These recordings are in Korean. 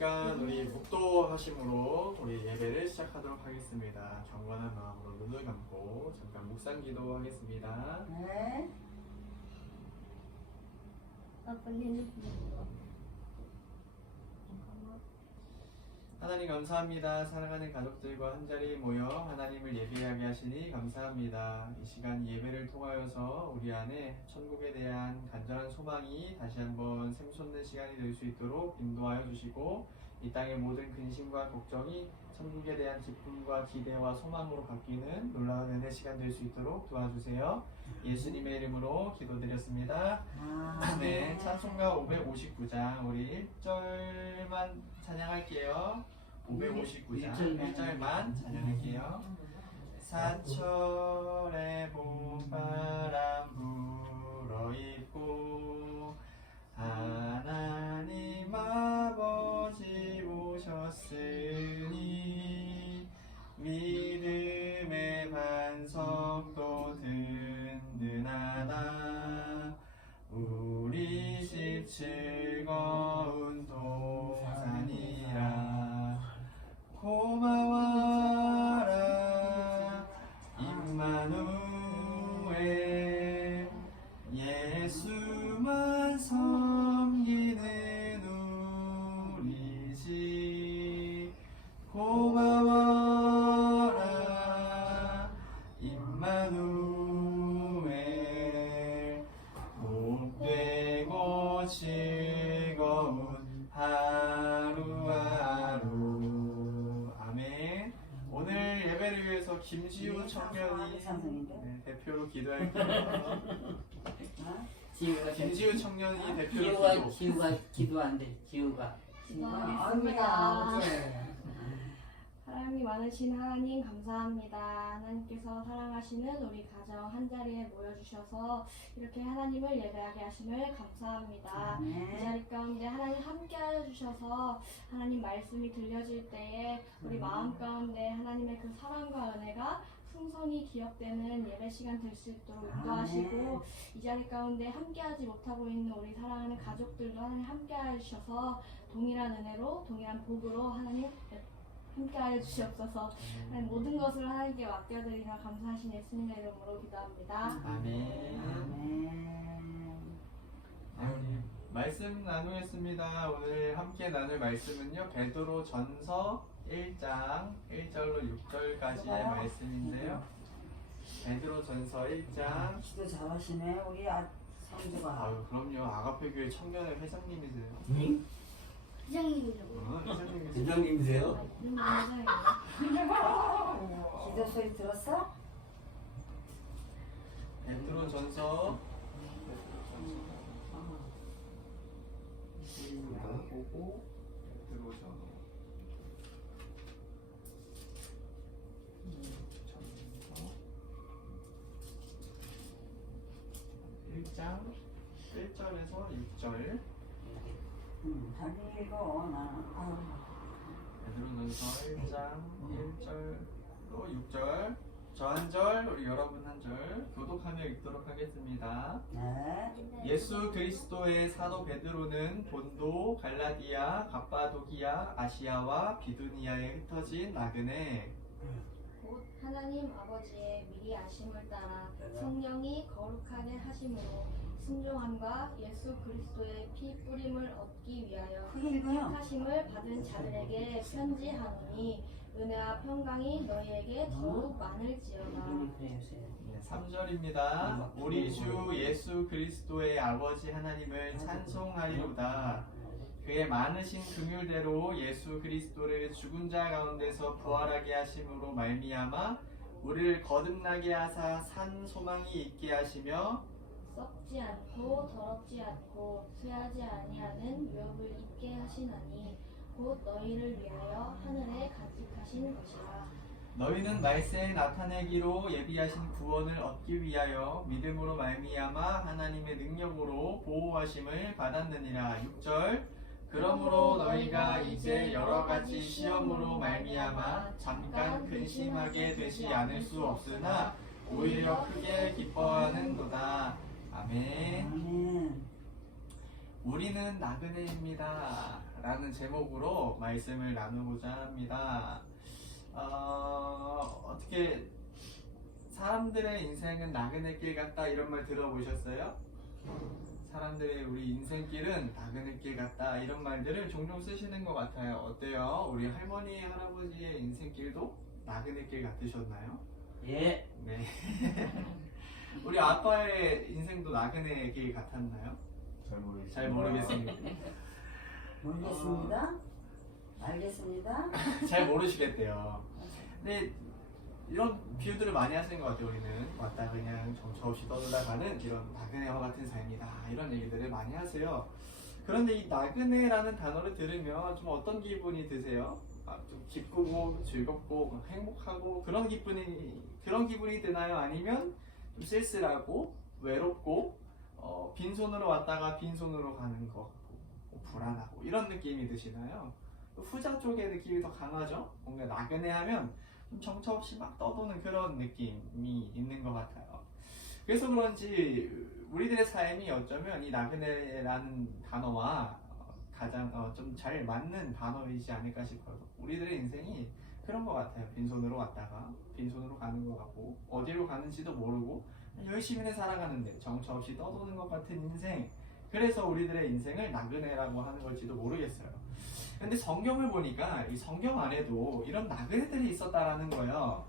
시간 우리 묵도하심으로 우리 예배를 시작하도록 하겠습니다. 경건한 마음으로 눈을 감고 잠깐 묵상기도 하겠습니다. 네. 하나님 감사합니다. 사랑하는 가족들과 한자리에 모여 하나님을 예배하게 하시니 감사합니다. 이 시간 예배를 통하여서 우리 안에 천국에 대한 간절한 소망이 다시 한번 샘솟는 시간이 될 수 있도록 인도하여 주시고, 이 땅의 모든 근심과 걱정이 천국에 대한 기쁨과 기대와 소망으로 바뀌는 놀라운 은혜 시간 될 수 있도록 도와주세요. 예수님의 이름으로 기도드렸습니다. 네, 찬송가 559장 우리 1절만 찬양할게요. 559장 1절만 찬양할게요. 산철에 봄바람 불어있고 하나님 아버지 오셨으니 믿음의 반석도 든든하다. 우리 집 즐거운 동산이라. 고마워라 임마누엘, 예수만 섬기는 우리 집. 고마워라 임마누엘, 복되고 즐거운 하루하루. 아멘. 오늘 예배를 위해서 김지우 청년이 대표로 기도할게요. 김지우 청년이 대표로 지우가 기도한대. 지우가. 기도하겠습니다. 사랑이 많으신 하나님 감사합니다. 하나님께서 사랑하시는 우리 가정 한자리에 모여주셔서 이렇게 하나님을 예배하게 하심을 감사합니다. 이 자리 가운데 하나님 함께하여 주셔서 하나님 말씀이 들려질 때에 우리 마음 가운데 하나님의 그 사랑과 은혜가 풍성히 기억되는 예배 시간 될 수 있도록 인도하시고, 이 자리 가운데 함께하지 못하고 있는 우리 사랑하는 가족들도 하나님 함께하여 주셔서 동일한 은혜로 동일한 복으로 하나님 함께하여 주시옵소서. 하나님 모든 것을 하나님께 맡겨드리며 감사하신 예수님의 이름으로 기도합니다. 아멘. 아멘. 말씀 나누겠습니다. 오늘 함께 나눌 말씀은요, 베드로 전서 1장 1절로 6절까지의 말씀인데요. 베드로 전서 1장. 기도 잘하시네 우리 성주가. 아유, 그럼요. 아가페교회 청년회 회장님이세요. 응? 회장님이죠. 회장님이세요. 회장님이세요? 기도 소리 들었어? 베드로 전서 보고 베드로 전서 1장 1절에서 6절. 잘 읽어 나는. 베드로전서 1장 1절로 6절, 저 한 절, 우리 여러분 한 절 교독하며 읽도록 하겠습니다. 네. 예수 그리스도의 사도 베드로는 본도, 갈라디아, 갑바도기아, 아시아와 비두니아에 흩어진 나그네, 곧 하나님 아버지의 미리 아심을 따라 성령이 거룩하게 하심으로 순종함과 예수 그리스도의 피 뿌림을 얻기 위하여 크게 읽어요. 택하심을 받은 자들에게 편지하노니 은혜와 평강이 너희에게 더욱 많을지어다. 3절입니다. 우리 주 예수 그리스도의 아버지 하나님을 찬송하리로다. 그의 많으신 긍휼대로 예수 그리스도를 죽은 자 가운데서 부활하게 하심으로 말미암아 우리를 거듭나게 하사 산 소망이 있게 하시며 썩지 않고 더럽지 않고 쇠하지 아니하는 유업을 입게 하시나니 곧 너희를 위하여 하늘에 간직하신 것이라. 너희는 말세에 나타내기로 예비하신 구원을 얻기 위하여 믿음으로 말미암아 하나님의 능력으로 보호하심을 받았느니라. 6절. 그러므로 너희가 이제 여러 가지 시험으로 말미암아 잠깐 근심하게 되지 않을 수 없으나 오히려 크게 기뻐하는도다. 아멘. 우리는 나그네입니다 라는 제목으로 말씀을 나누고자 합니다. 어떻게 사람들의 인생은 나그네길 같다 이런 말 들어보셨어요? 사람들의 우리 인생길은 나그네길 같다 이런 말들을 종종 쓰시는 것 같아요. 어때요? 우리 할머니 할아버지의 인생길도 나그네길 같으셨나요? 예. 네. 우리 아빠의 인생도 나그네길 같았나요? 잘 모르겠습니다. 모르겠습니다. 알겠습니다. 잘 모르시겠대요. 근데 이런 비유들을 많이 하시는 것 같아요. 우리는 왔다 그냥 정처 없이 떠돌다 가는 이런 나그네와 같은 삶이다 이런 얘기들을 많이 하세요. 그런데 이 나그네라는 단어를 들으면 좀 어떤 기분이 드세요? 좀 기쁘고 즐겁고 행복하고 그런 기분이 드나요? 아니면 좀 쓸쓸하고 외롭고 빈손으로 왔다가 빈손으로 가는 것 같고 불안하고 이런 느낌이 드시나요? 후자 쪽의 느낌이 더 강하죠? 뭔가 나그네 하면 좀 정처 없이 막 떠도는 그런 느낌이 있는 것 같아요. 그래서 그런지 우리들의 삶이 어쩌면 이 나그네라는 단어와 가장 좀 잘 맞는 단어이지 않을까 싶어요. 우리들의 인생이 그런 것 같아요. 빈손으로 왔다가 빈손으로 가는 것 같고 어디로 가는지도 모르고 열심히는 살아가는데 정처 없이 떠도는 것 같은 인생. 그래서 우리들의 인생을 나그네라고 하는 걸지도 모르겠어요. 근데 성경을 보니까 이 성경 안에도 이런 나그네들이 있었다라는 거예요.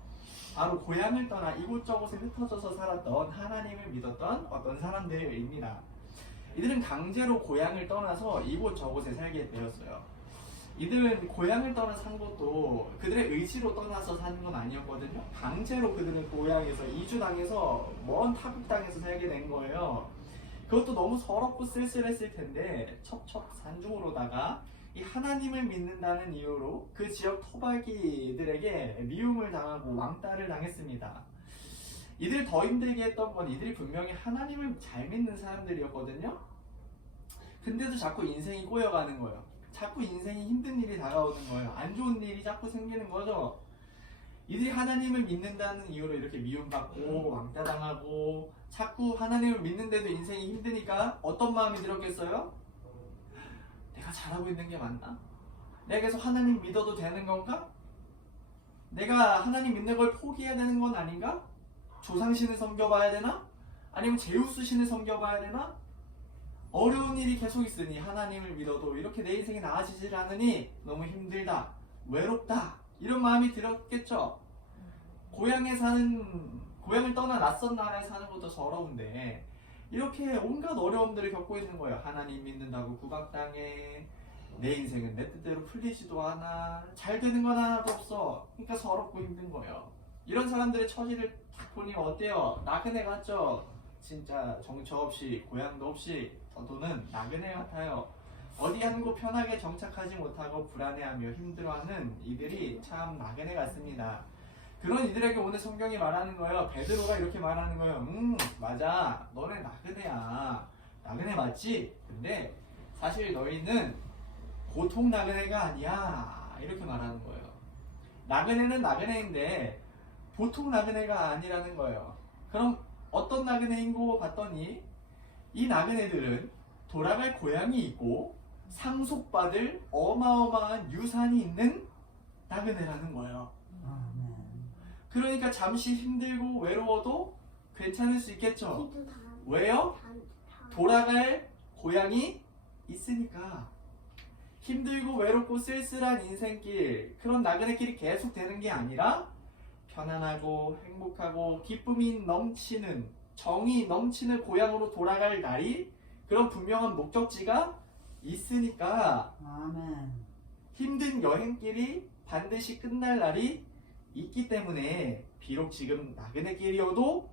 바로 고향을 떠나 이곳저곳에 흩어져서 살았던 하나님을 믿었던 어떤 사람들입니다. 이들은 강제로 고향을 떠나서 이곳저곳에 살게 되었어요. 이들은 고향을 떠나 산 것도 그들의 의지로 떠나서 사는 건 아니었거든요. 강제로 그들은 고향에서 이주당해서 먼 타국 땅에서 살게 된 거예요. 그것도 너무 서럽고 쓸쓸했을 텐데 첩첩산중으로다가 이 하나님을 믿는다는 이유로 그 지역 토박이들에게 미움을 당하고 왕따를 당했습니다. 이들 더 힘들게 했던 건 이들이 분명히 하나님을 잘 믿는 사람들이었거든요. 근데도 자꾸 인생이 꼬여가는 거예요. 자꾸 인생이 힘든 일이 다가오는 거예요. 안 좋은 일이 자꾸 생기는 거죠. 이들이 하나님을 믿는다는 이유로 이렇게 미움받고 왕따당하고 자꾸 하나님을 믿는데도 인생이 힘드니까 어떤 마음이 들었겠어요? 내가 잘하고 있는 게 맞나? 내가 계속 하나님 믿어도 되는 건가? 내가 하나님 믿는 걸 포기해야 되는 건 아닌가? 조상신을 섬겨봐야 되나? 아니면 제우스 신을 섬겨봐야 되나? 어려운 일이 계속 있으니 하나님을 믿어도 이렇게 내 인생이 나아지질 않으니 너무 힘들다, 외롭다 이런 마음이 들었겠죠. 고향을 떠나 낯선 나라에 사는 것도 서러운데 이렇게 온갖 어려움들을 겪고 있는 거예요. 하나님 믿는다고 구박당해, 내 인생은 내 뜻대로 풀리지도 않아, 잘 되는 건 하나도 없어. 그러니까 서럽고 힘든 거예요. 이런 사람들의 처지를 딱 보니 어때요? 나그네 같죠? 진짜 정처 없이 고향도 없이 떠도는 나그네 같아요. 어디 한 곳 편하게 정착하지 못하고 불안해하며 힘들어하는 이들이 참 나그네 같습니다. 그런 이들에게 오늘 성경이 말하는 거예요. 베드로가 이렇게 말하는 거예요. 맞아, 너네 나그네야. 나그네 맞지? 근데 사실 너희는 고통 나그네가 아니야. 이렇게 말하는 거예요. 나그네는 나그네인데 보통 나그네가 아니라는 거예요. 그럼 어떤 나그네인고 봤더니 이 나그네들은 돌아갈 고향이 있고 상속받을 어마어마한 유산이 있는 나그네라는 거예요. 그러니까 잠시 힘들고 외로워도 괜찮을 수 있겠죠. 왜요? 돌아갈 고향이 있으니까. 힘들고 외롭고 쓸쓸한 인생길, 그런 나그네길이 계속 되는 게 아니라 편안하고 행복하고 기쁨이 넘치는, 정이 넘치는 고향으로 돌아갈 날이, 그런 분명한 목적지가 있으니까 아멘. 힘든 여행길이 반드시 끝날 날이 있기 때문에 비록 지금 나그네 길이어도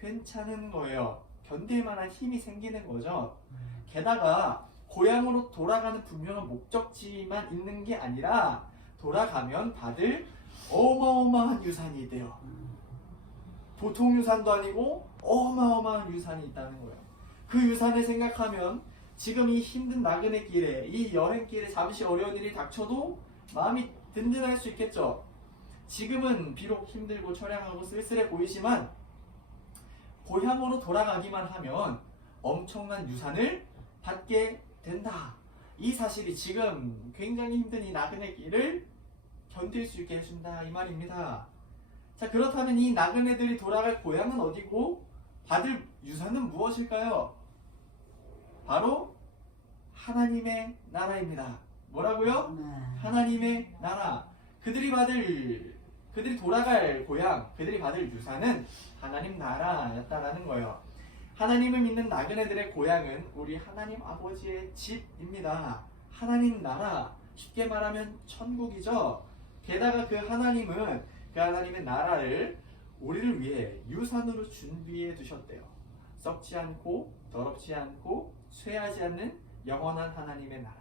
괜찮은 거예요. 견딜 만한 힘이 생기는 거죠. 게다가 고향으로 돌아가는 분명한 목적지만 있는 게 아니라 돌아가면 받을 어마어마한 유산이 있대요. 보통 유산도 아니고 어마어마한 유산이 있다는 거예요. 그 유산을 생각하면 지금 이 힘든 나그네 길에, 이 여행길에 잠시 어려운 일이 닥쳐도 마음이 든든할 수 있겠죠. 지금은 비록 힘들고 처량하고 쓸쓸해 보이지만 고향으로 돌아가기만 하면 엄청난 유산을 받게 된다. 이 사실이 지금 굉장히 힘든 이 나그네 길을 견딜 수 있게 해준다 이 말입니다. 자, 그렇다면 이 나그네들이 돌아갈 고향은 어디고 받을 유산은 무엇일까요? 바로 하나님의 나라입니다. 뭐라고요? 하나님의 나라. 그들이 돌아갈 고향, 그들이 받을 유산은 하나님 나라였다라는 거예요. 하나님을 믿는 나그네들의 고향은 우리 하나님 아버지의 집입니다. 하나님 나라, 쉽게 말하면 천국이죠. 게다가 그 하나님은 그 하나님의 나라를 우리를 위해 유산으로 준비해 두셨대요. 썩지 않고 더럽지 않고 쇠하지 않는 영원한 하나님의 나라.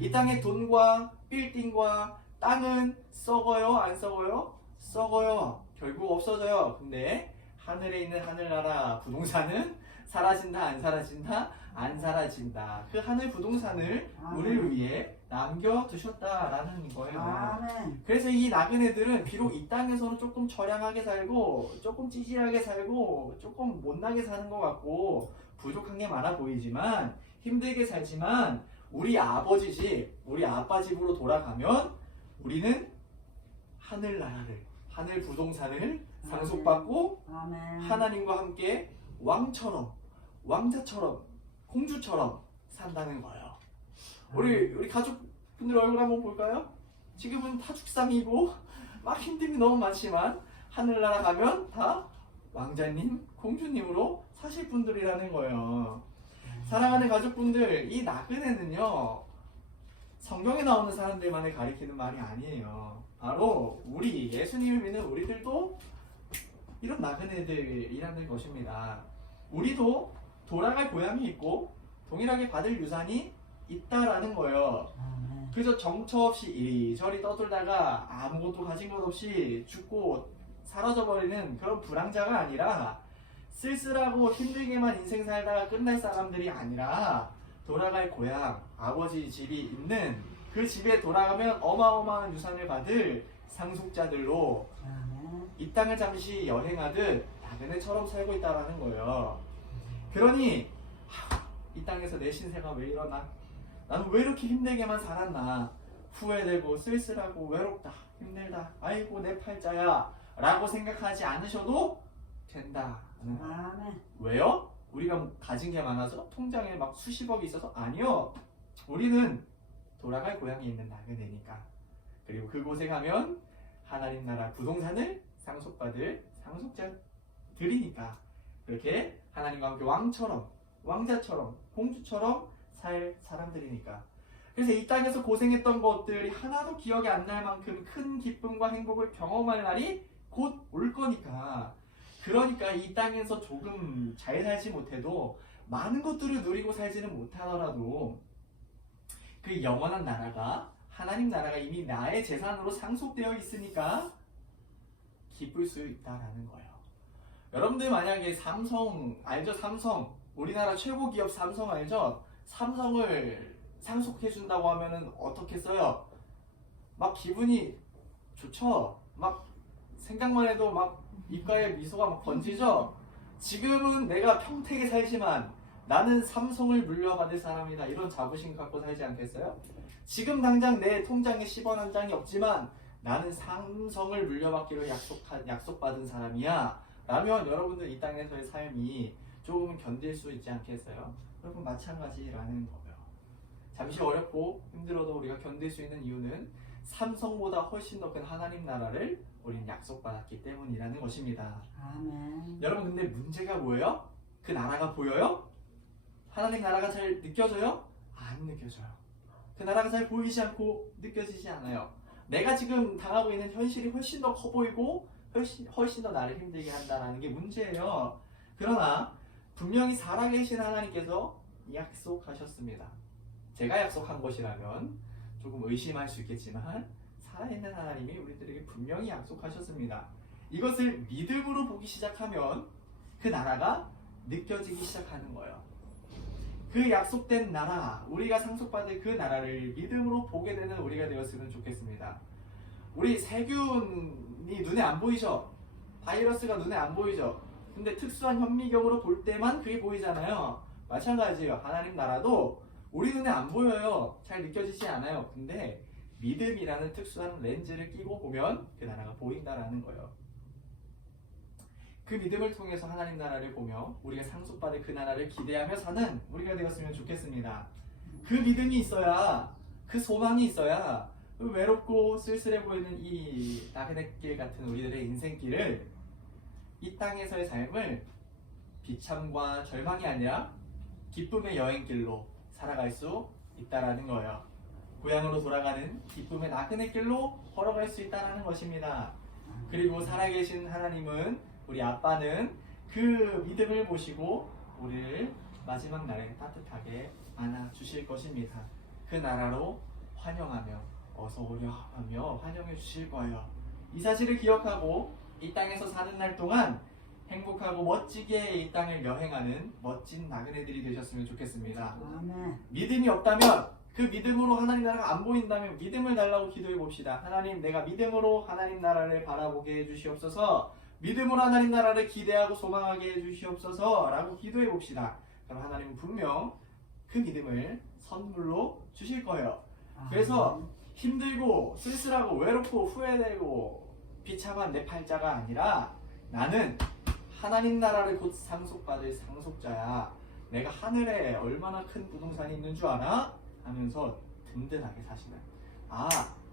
이 땅의 돈과 빌딩과 땅은 썩어요? 안 썩어요? 썩어요. 결국 없어져요. 근데 하늘에 있는 하늘나라 부동산은 사라진다? 안 사라진다? 안 사라진다. 그 하늘 부동산을 우리를 위해 남겨두셨다라는 거예요. 아멘. 그래서 이 나그네들은 비록 이 땅에서는 조금 처량하게 살고 조금 찌질하게 살고 조금 못나게 사는 것 같고 부족한 게 많아 보이지만 힘들게 살지만 우리 아버지 집, 우리 아빠 집으로 돌아가면 우리는 하늘나라를, 하늘 부동산을 상속받고 아멘. 하나님과 함께 왕처럼, 왕자처럼, 공주처럼 산다는 거예요. 우리 가족분들 얼굴 한번 볼까요? 지금은 다 죽상이고 막 힘듦이 너무 많지만 하늘나라 가면 다 왕자님, 공주님으로 사실 분들이라는 거예요. 사랑하는 가족분들, 이 나그네는요 성경에 나오는 사람들만을 가리키는 말이 아니에요. 바로 우리 예수님을 믿는 우리들도 이런 나그네들이라는 것입니다. 우리도 돌아갈 고향이 있고 동일하게 받을 유산이 있다라는 거예요. 아멘. 그저 정처 없이 이리저리 떠돌다가 아무것도 가진 것 없이 죽고 사라져버리는 그런 불황자가 아니라 쓸쓸하고 힘들게만 인생 살다가 끝날 사람들이 아니라 돌아갈 고향, 아버지 집이 있는 그 집에 돌아가면 어마어마한 유산을 받을 상속자들로 아멘. 이 땅을 잠시 여행하듯 나그네처럼 살고 있다라는 거예요. 그러니 이 땅에서 내 신세가 왜 이러나? 나는 왜 이렇게 힘들게만 살았나? 후회되고 쓸쓸하고 외롭다, 힘들다, 아이고 내 팔자야 라고 생각하지 않으셔도 된다. 아멘. 왜요? 우리가 가진 게 많아서 통장에 막 수십억이 있어서? 아니요. 우리는 돌아갈 고향에 있는 나그네니까. 그리고 그곳에 가면 하나님 나라 부동산을 상속받을 상속자들이니까. 그렇게 하나님과 함께 왕처럼, 왕자처럼, 공주처럼 살 사람들이니까. 그래서 이 땅에서 고생했던 것들이 하나도 기억이 안 날 만큼 큰 기쁨과 행복을 경험할 날이 곧 올 거니까. 그러니까 이 땅에서 조금 잘 살지 못해도 많은 것들을 누리고 살지는 못하더라도 그 영원한 나라가, 하나님 나라가 이미 나의 재산으로 상속되어 있으니까 기쁠 수 있다라는 거예요. 여러분들 만약에 삼성 알죠? 삼성, 우리나라 최고 기업 삼성 알죠? 삼성을 상속해 준다고 하면은 어떻게 써요? 막 기분이 좋죠? 막 생각만 해도 막 입가에 미소가 막 번지죠? 지금은 내가 평택에 살지만 나는 삼성을 물려받을 사람이다, 이런 자부심 갖고 살지 않겠어요? 지금 당장 내 통장에 10원 한 장이 없지만 나는 삼성을 물려받기로 약속받은 사람이야 라면 여러분들 이 땅에서의 삶이 조금은 견딜 수 있지 않겠어요? 여러분 마찬가지라는 거예요. 잠시 어렵고 힘들어도 우리가 견딜 수 있는 이유는 삼성보다 훨씬 더 큰 하나님 나라를 우리는 약속받았기 때문이라는 것입니다. 아멘. 여러분 근데 문제가 뭐예요? 그 나라가 보여요? 하나님 나라가 잘 느껴져요? 안 느껴져요. 그 나라가 잘 보이지 않고 느껴지지 않아요. 내가 지금 당하고 있는 현실이 훨씬 더 커 보이고 훨씬 더 나를 힘들게 한다는 게 문제예요. 그러나 분명히 살아계신 하나님께서 약속하셨습니다. 제가 약속한 것이라면 조금 의심할 수 있겠지만 살아있는 하나님이 우리들에게 분명히 약속하셨습니다. 이것을 믿음으로 보기 시작하면 그 나라가 느껴지기 시작하는 거예요. 그 약속된 나라, 우리가 상속받을 그 나라를 믿음으로 보게 되는 우리가 되었으면 좋겠습니다. 우리 세균이 눈에 안 보이죠? 바이러스가 눈에 안 보이죠? 근데 특수한 현미경으로 볼 때만 그게 보이잖아요. 마찬가지예요. 하나님 나라도 우리 눈에 안 보여요. 잘 느껴지지 않아요. 근데 믿음이라는 특수한 렌즈를 끼고 보면 그 나라가 보인다라는 거예요. 그 믿음을 통해서 하나님 나라를 보며 우리가 상속받을 그 나라를 기대하며 사는 우리가 되었으면 좋겠습니다. 그 믿음이 있어야, 그 소망이 있어야 그 외롭고 쓸쓸해 보이는 이 나그네 길 같은 우리들의 인생길을, 이 땅에서의 삶을 비참과 절망이 아니라 기쁨의 여행길로 살아갈 수 있다라는 거예요. 고향으로 돌아가는 기쁨의 나그네 길로 걸어갈 수 있다는 것입니다. 그리고 살아계신 하나님은, 우리 아빠는 그 믿음을 보시고 우리를 마지막 날에 따뜻하게 안아주실 것입니다. 그 나라로 환영하며 어서 오려 하며 환영해 주실 거예요. 이 사실을 기억하고 이 땅에서 사는 날 동안 행복하고 멋지게 이 땅을 여행하는 멋진 나그네들이 되셨으면 좋겠습니다. 아멘. 믿음이 없다면, 그 믿음으로 하나님 나라가 안 보인다면 믿음을 달라고 기도해 봅시다. 하나님, 내가 믿음으로 하나님 나라를 바라보게 해 주시옵소서. 믿음으로 하나님 나라를 기대하고 소망하게 해 주시옵소서 라고 기도해 봅시다. 그럼 하나님은 분명 그 믿음을 선물로 주실 거예요. 그래서 힘들고 쓸쓸하고 외롭고 후회되고 비참한 내 팔자가 아니라, 나는 하나님 나라를 곧 상속받을 상속자야. 내가 하늘에 얼마나 큰 부동산이 있는 줄 알아? 하면서 든든하게 사시는, 아,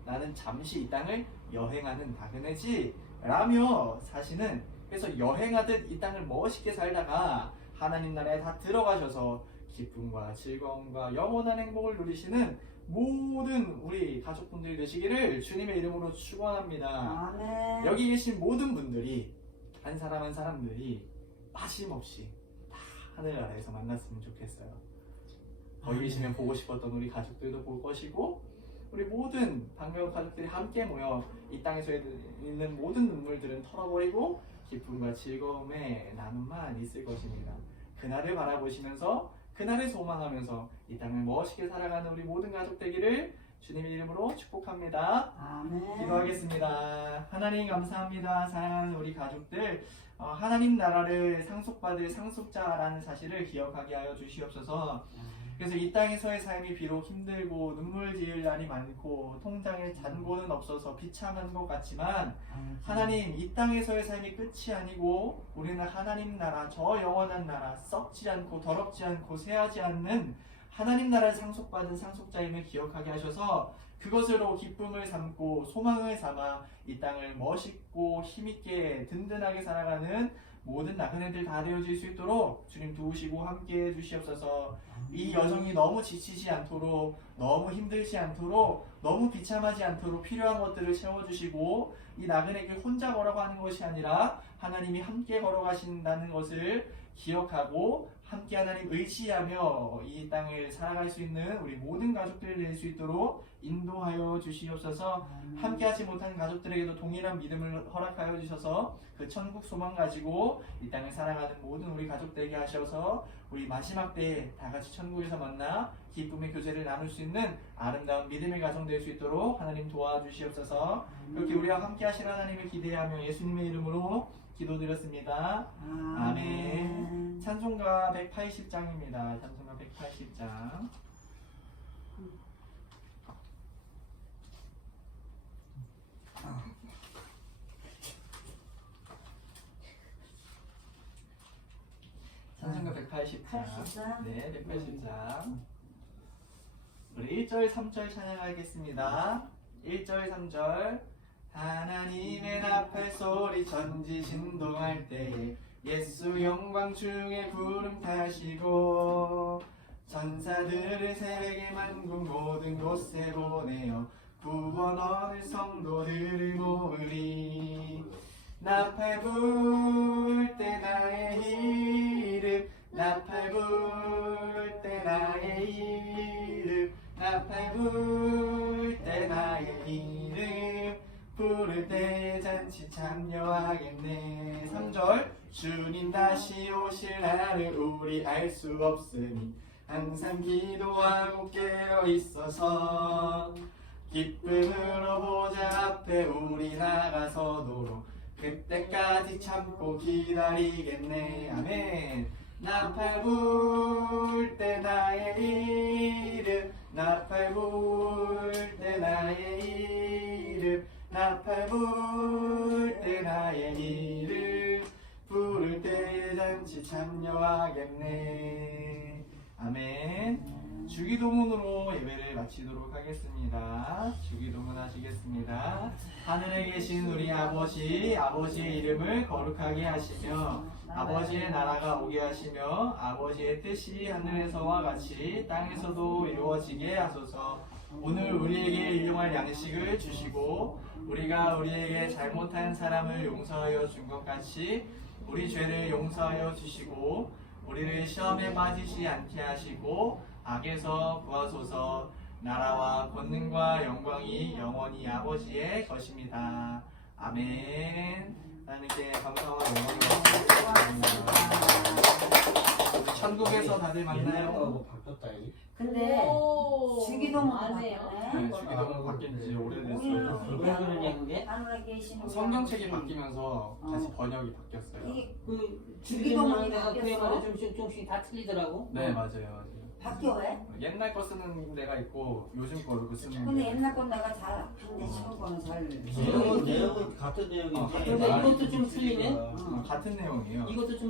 나는 잠시 이 땅을 여행하는 나그네지 라며 사시는, 그래서 여행하듯 이 땅을 멋있게 살다가 하나님 나라에 다 들어가셔서 기쁨과 즐거움과 영원한 행복을 누리시는 모든 우리 가족분들이 되시기를 주님의 이름으로 축원합니다. 아멘. 여기 계신 모든 분들이, 한 사람 한 사람들이 빠짐없이 다 하늘나라에서 만났으면 좋겠어요. 거기 계시면 보고 싶었던 우리 가족들도 볼 것이고, 우리 모든 반가운 가족들이 함께 모여 이 땅에서 있는 모든 눈물들은 털어버리고 기쁨과 즐거움의 나눔만 있을 것입니다. 그날을 바라보시면서, 그날을 소망하면서 이 땅을 멋있게 살아가는 우리 모든 가족 되기를 주님의 이름으로 축복합니다. 아멘. 기도하겠습니다. 하나님 감사합니다. 사랑하는 우리 가족들, 하나님 나라를 상속받을 상속자라는 사실을 기억하게 하여 주시옵소서. 그래서 이 땅에서의 삶이 비록 힘들고 눈물 지을 날이 많고 통장에 잔고는 없어서 비참한 것 같지만, 하나님, 이 땅에서의 삶이 끝이 아니고 우리는 하나님 나라, 저 영원한 나라, 썩지 않고 더럽지 않고 새하지 않는 하나님 나라를 상속받은 상속자임을 기억하게 하셔서 그것으로 기쁨을 삼고 소망을 삼아 이 땅을 멋있고 힘있게 든든하게 살아가는 모든 나그네들 다 되어질 수 있도록 주님 도우시고 함께 해주시옵소서. 이 여정이 너무 지치지 않도록, 너무 힘들지 않도록, 너무 비참하지 않도록 필요한 것들을 채워주시고, 이 나그네길 혼자 걸어가는 것이 아니라 하나님이 함께 걸어가신다는 것을 기억하고 함께 하나님 의지하며 이 땅을 살아갈 수 있는 우리 모든 가족들이 될 수 있도록 인도하여 주시옵소서. 함께하지 못한 가족들에게도 동일한 믿음을 허락하여 주셔서 그 천국 소망 가지고 이 땅을 살아가는 모든 우리 가족 되게 하셔서 우리 마지막 때에 다 같이 천국에서 만나 기쁨의 교제를 나눌 수 있는 아름다운 믿음의 가정 될 수 있도록 하나님 도와주시옵소서. 그렇게 우리와 함께 하실 하나님을 기대하며 예수님의 이름으로 기도드렸습니다. 아멘. 찬송가 180장입니다. 찬송가 180장. 찬송가 180장. 네, 180장. 우리 1절, 3절 찬양하겠습니다. 1절, 3절. 하나님의 나팔 소리 전지 진동할 때에 예수 영광 중에 구름 타시고 전사들을 세계 만국 모든 곳에 보내어 구원 얻을 성도들을 모으리. 나팔 불 때 나의 이름, 나팔 불 때 나의 이름, 나팔 불 때 나의 이름, 부를 때 잔치 참여하겠네. 3절. 주님 다시 오실 날을 우리 알 수 없으니 항상 기도하고 깨어 있어서 기쁨으로 보좌 앞에 우리 나가서도록 그때까지 참고 기다리겠네. 아멘. 나팔 불 때 나의 나팔 불 때 나의 이름 나팔 불 때 나의 이름 부를 때 잔치 참여하겠네. 아멘. 주기도문으로 예배를 마치도록 하겠습니다. 주기도문 하시겠습니다. 하늘에 계신 우리 아버지의 이름을 거룩하게 하시며 아버지의 나라가 오게 하시며 아버지의 뜻이 하늘에서와 같이 땅에서도 이루어지게 하소서. 오늘 우리에게 일용할 양식을 주시고 우리가 우리에게 잘못한 사람을 용서하여 준 것 같이 우리 죄를 용서하여 주시고 우리를 시험에 빠지지 않게 하시고 악에서 구하소서. 나라와 권능과 영광이 영원히 아버지의 것입니다. 아멘. 하나님께 감사와 영광을 드립니다. 천국에서 다들 만나요. 옛날하고 바뀌었다 이. 근데 오, 주기도문 맞네요. 네, 주기도문 바뀐 지 오래됐어요. 왜 그러냐 그게? 하늘에 계신 우리 성경책이 아버지. 바뀌면서 다시 번역이 바뀌었어요. 이게 그 주기도문이 주기도문마다 바뀌었어? 그야말로 조금씩 다 틀리더라고. 네, 맞아요. 바뀌어 왜? 옛날 거 쓰는 데가 있고 요즘 거로 쓰는 근데 데. 옛날 건 내가 잘 근데 지금 거는 잘 내용은 같은 내용인데 같은 근데 이것도 좀 틀리네. 같은 내용이에요. 이것도 좀